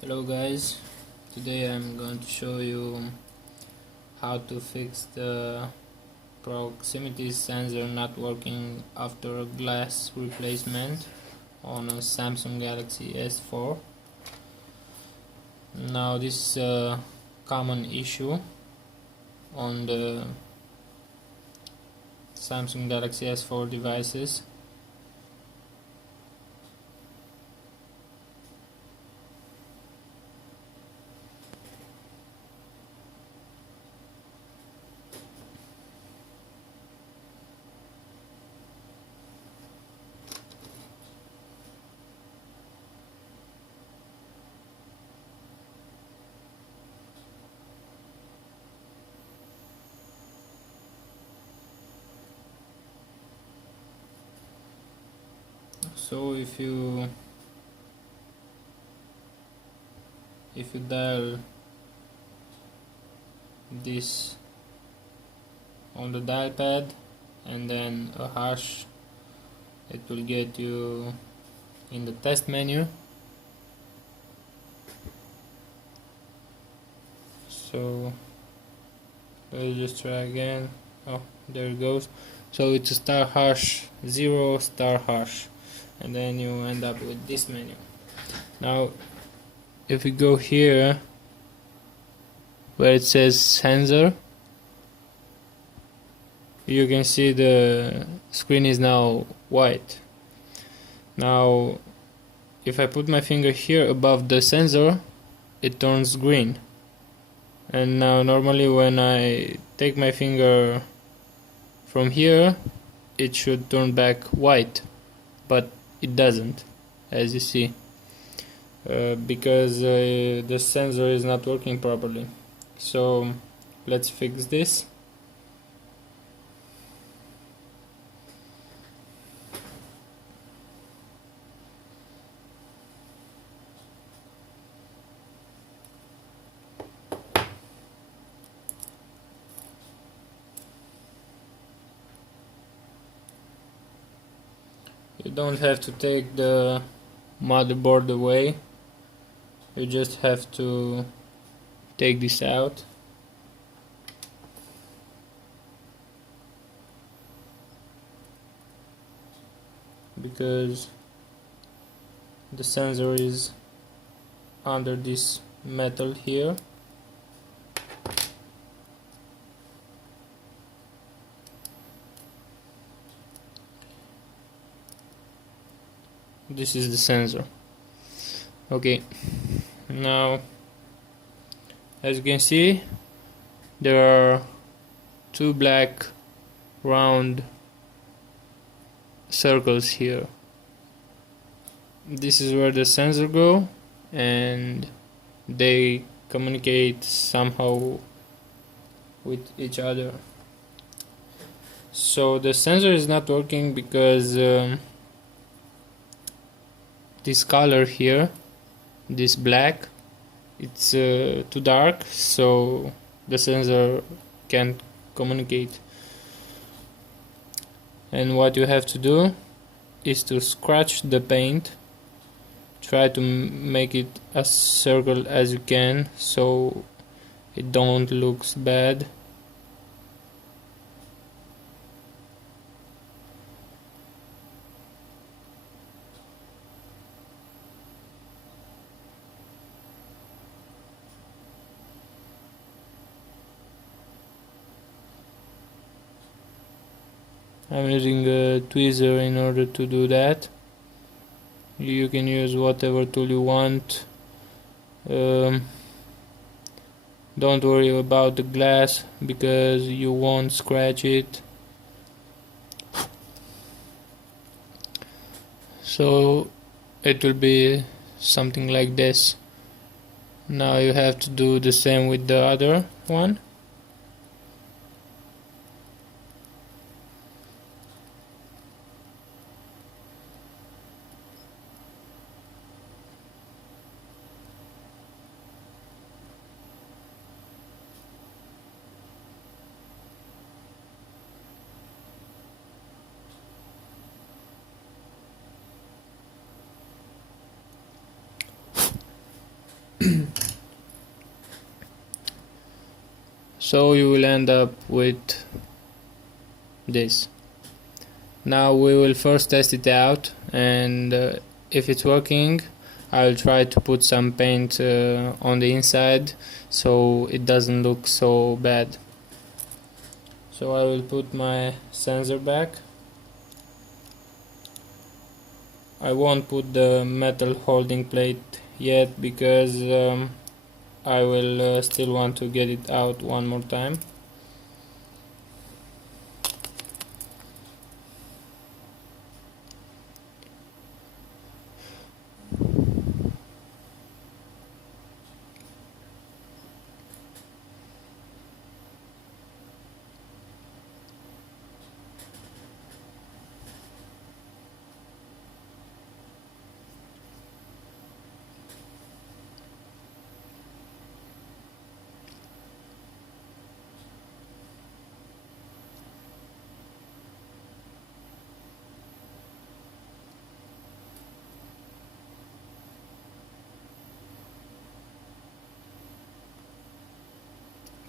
Hello guys, today I'm going to show you how to fix the proximity sensor not working after a glass replacement on a Samsung Galaxy S4. Now this is a common issue on the Samsung Galaxy S4 devices. So if you dial this on the dial pad and then a hash, it will get you in the test menu. So let's just try again. Oh, there it goes. So it's a star hash 0 star hash, and then you end up with this menu. Now if we go here where it says sensor, you can see the screen is now white. Now if I put my finger here above the sensor, it turns green. And now normally when I take my finger from here, it should turn back white, but it doesn't, as you see, because the sensor is not working properly. So let's fix this. You don't have to take the motherboard away, you just have to take this out. Because the sensor is under this metal here. This is the sensor. Okay, now as you can see, there are two black round circles here. This is where the sensor go, and they communicate somehow with each other. So the sensor is not working because this color here, this black, it's too dark, so the sensor can't communicate. And what you have to do is to scratch the paint, try to make it as circle as you can so it don't looks bad. I'm using a tweezer in order to do that. You can use whatever tool you want. Don't worry about the glass because you won't scratch it. So it will be something like this. Now you have to do the same with the other one. So you will end up with this. Now we will first test it out, and if it's working, I'll try to put some paint on the inside so it doesn't look so bad. So I will put my sensor back. I won't put the metal holding plate yet because I will still want to get it out one more time.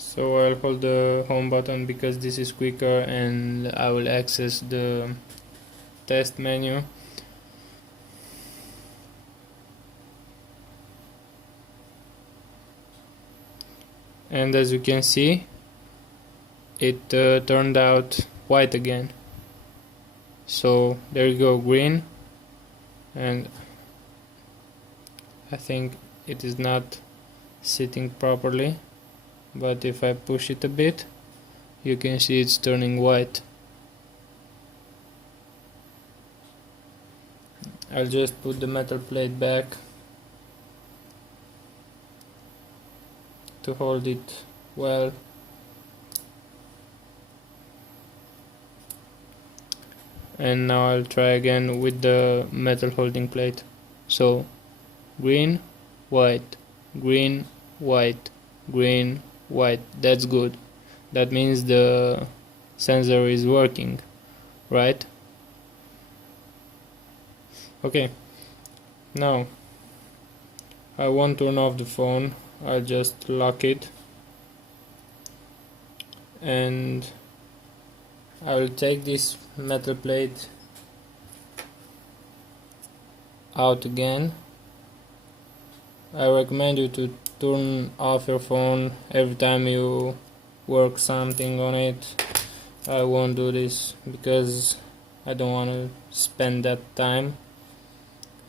So I'll hold the home button because this is quicker, and I will access the test menu. And as you can see, it turned out white again. So there you go, green, and I think it is not sitting properly, but if I push it a bit, you can see it's turning white. I'll just put the metal plate back to hold it well. And now I'll try again with the metal holding plate. So green, white, green, white, green, white. That's good. That means the sensor is working, right? Okay, now I won't turn off the phone. I'll just lock it, and I will take this metal plate out again. I recommend you to turn off your phone every time you work something on it. I won't do this because I don't want to spend that time,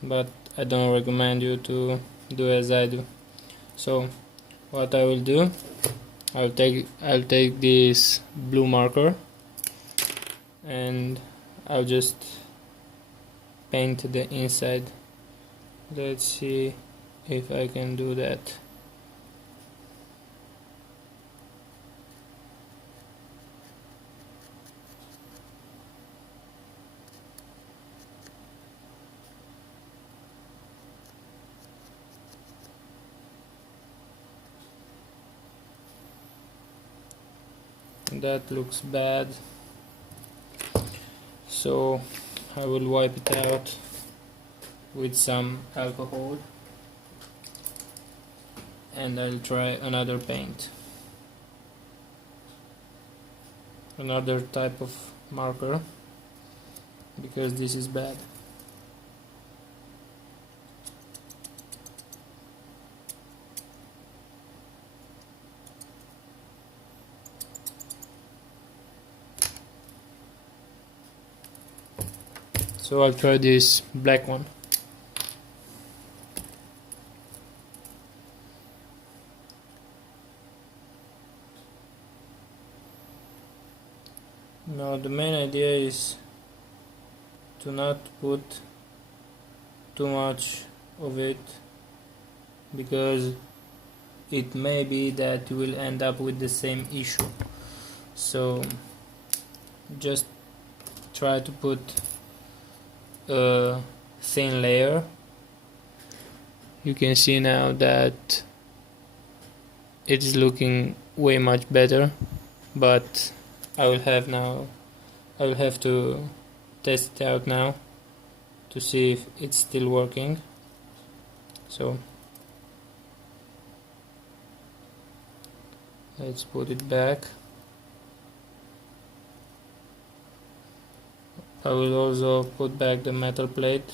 but I don't recommend you to do as I do. So what I will do, I'll take this blue marker and I'll just paint the inside. Let's see if I can do that. That looks bad, so I will wipe it out with some alcohol and I'll try another paint, another type of marker, because this is bad. So I'll try this black one. Now the main idea is to not put too much of it, because it may be that you will end up with the same issue. So just try to put a thin layer. You can see now that it's looking way much better, but I will have to test it out now to see if it's still working. So Let's put it back. I will also put back the metal plate.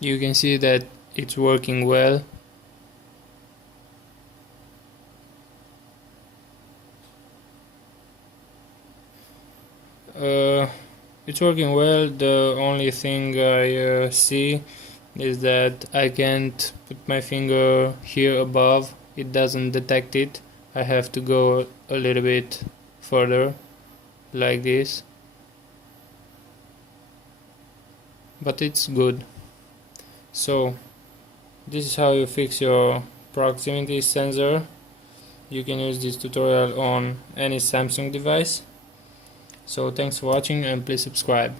You can see that it's working well. It's working well. The only thing I see is that I can't put my finger here above. It doesn't detect it. I have to go a little bit further, like this. But it's good. So this is how you fix your proximity sensor. You can use this tutorial on any Samsung device. So thanks for watching and please subscribe.